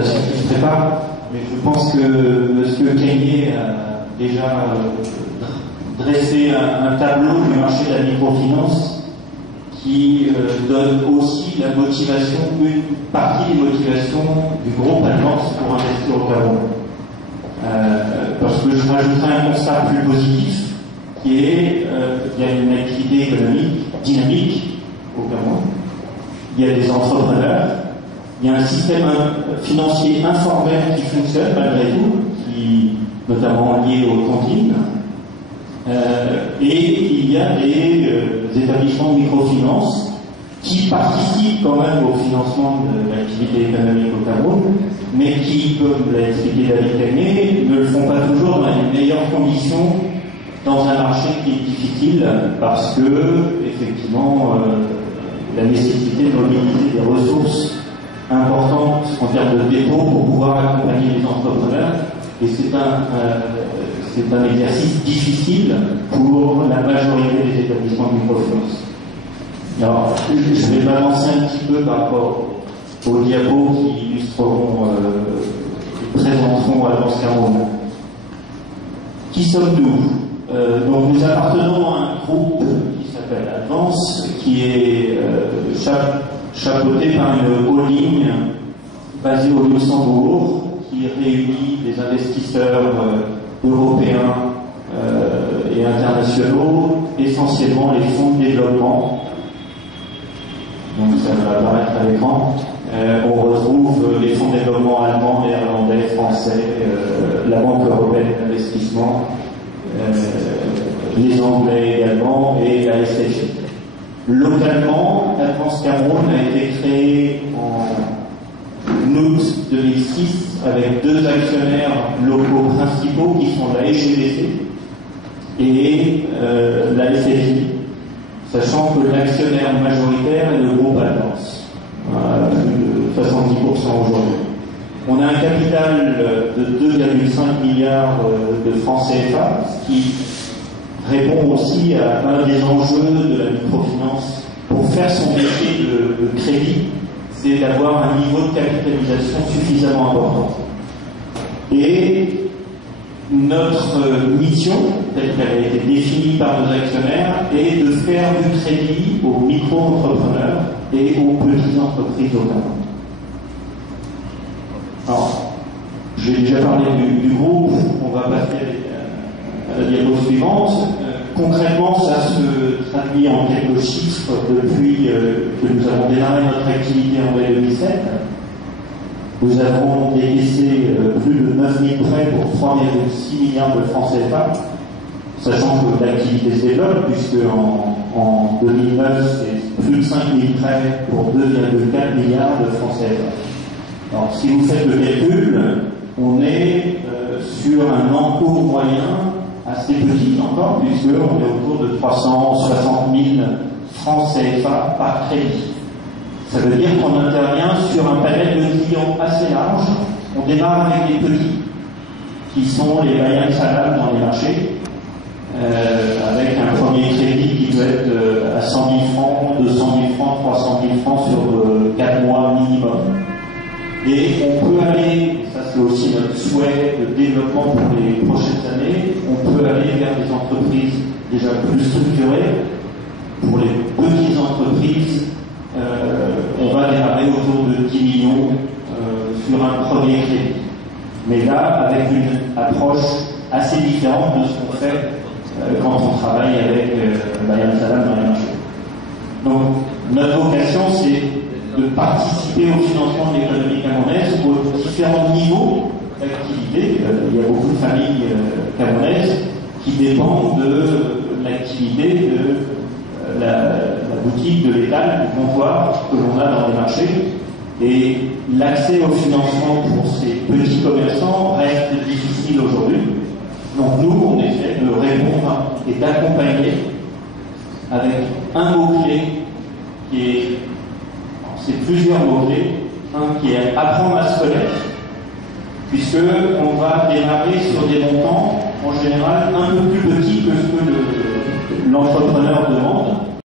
présentation qui se prépare, mais je pense que M. Caignet a déjà dressé un tableau du marché de la microfinance qui donne aussi la motivation, une partie des motivations du groupe Alliance pour investir au Cameroun. Parce que je rajouterai un constat plus positif, qui est qu'il y a une activité économique dynamique au Cameroun, il y a des entrepreneurs, il y a un système financier informel qui fonctionne malgré tout, qui notamment lié aux cantines, et il y a des établissements de microfinance qui participent quand même au financement de l'activité économique au Cameroun, mais qui, comme l'a expliqué David Caignet, ne le font pas toujours dans les meilleures conditions dans un marché qui est difficile parce que, effectivement, la nécessité de mobiliser des ressources importantes en termes de dépôt pour pouvoir accompagner les entrepreneurs, et c'est un exercice difficile pour la majorité des établissements de microfinance. Alors, je vais m'avancer un petit peu par rapport aux diapos qui illustreront, qui présenteront Alliance Cameroun. Qui sommes-nous? Donc nous appartenons à un groupe qui s'appelle Alliance, qui est chapeauté par une holding basée au Luxembourg, qui réunit des investisseurs européens et internationaux, essentiellement les fonds de développement. Donc ça va apparaître à l'écran. On retrouve les fonds de développement allemands, néerlandais, français, la Banque européenne d'investissement, les Anglais également, et la SFI. Localement, Alliance Cameroun a été créée en août 2006 avec deux actionnaires locaux principaux qui sont la SGBC et la SFI, sachant que l'actionnaire majoritaire est le groupe Alliance, plus de 70% aujourd'hui. On a un capital de 2,5 milliards de francs CFA, ce qui répond aussi à un des enjeux de la microfinance. Pour faire son métier de crédit, c'est d'avoir un niveau de capitalisation suffisamment important. Et notre mission, telle qu'elle a été définie par nos actionnaires, est de faire du crédit aux micro-entrepreneurs et aux petites entreprises au Cameroun. Alors, j'ai déjà parlé du groupe, on va passer à la diapo suivante. Concrètement, ça se traduit en quelques chiffres depuis que nous avons démarré notre activité en mai 2007. Nous avons décaissé plus de 9 000 prêts pour 3,6 milliards de francs CFA, sachant que l'activité se développe, puisque en 2009, c'est plus de 5 000 prêts pour 2,4 milliards de francs CFA. Alors, si vous faites le calcul, on est sur un encours moyen assez petit encore, puisqu'on est autour de 360 000 francs CFA par crédit. Ça veut dire qu'on intervient sur un panel de clients assez large. On démarre avec les petits, qui sont les bailleurs salables dans les marchés, avec un premier crédit qui peut être à 100 000 francs, 200 000 francs, 300 000 francs sur 4 mois minimum. Et on peut aller, ça c'est aussi notre souhait de développement pour les prochaines années, on peut aller vers des entreprises déjà plus structurées. Pour les petites entreprises, on va démarrer autour de 10 millions sur un premier crédit. Mais là, avec une approche assez différente de ce qu'on fait quand on travaille avec Bayern Salam dans les marchés. Donc, notre vocation, c'est de participer au financement de l'économie camerounaise aux différents niveaux d'activité. Il y a beaucoup de familles camerounaises qui dépendent de l'activité de la boutique, de l'étal, du comptoir que l'on a dans les marchés. Et l'accès au financement pour ces petits commerçants reste difficile aujourd'hui. Donc nous, on essaie de répondre et d'accompagner avec un mot-clé qui est, c'est plusieurs mots-clés, un qui est apprendre à se connaître, puisqu'on va démarrer sur des montants en général un peu plus petits que ce que l'entrepreneur demande.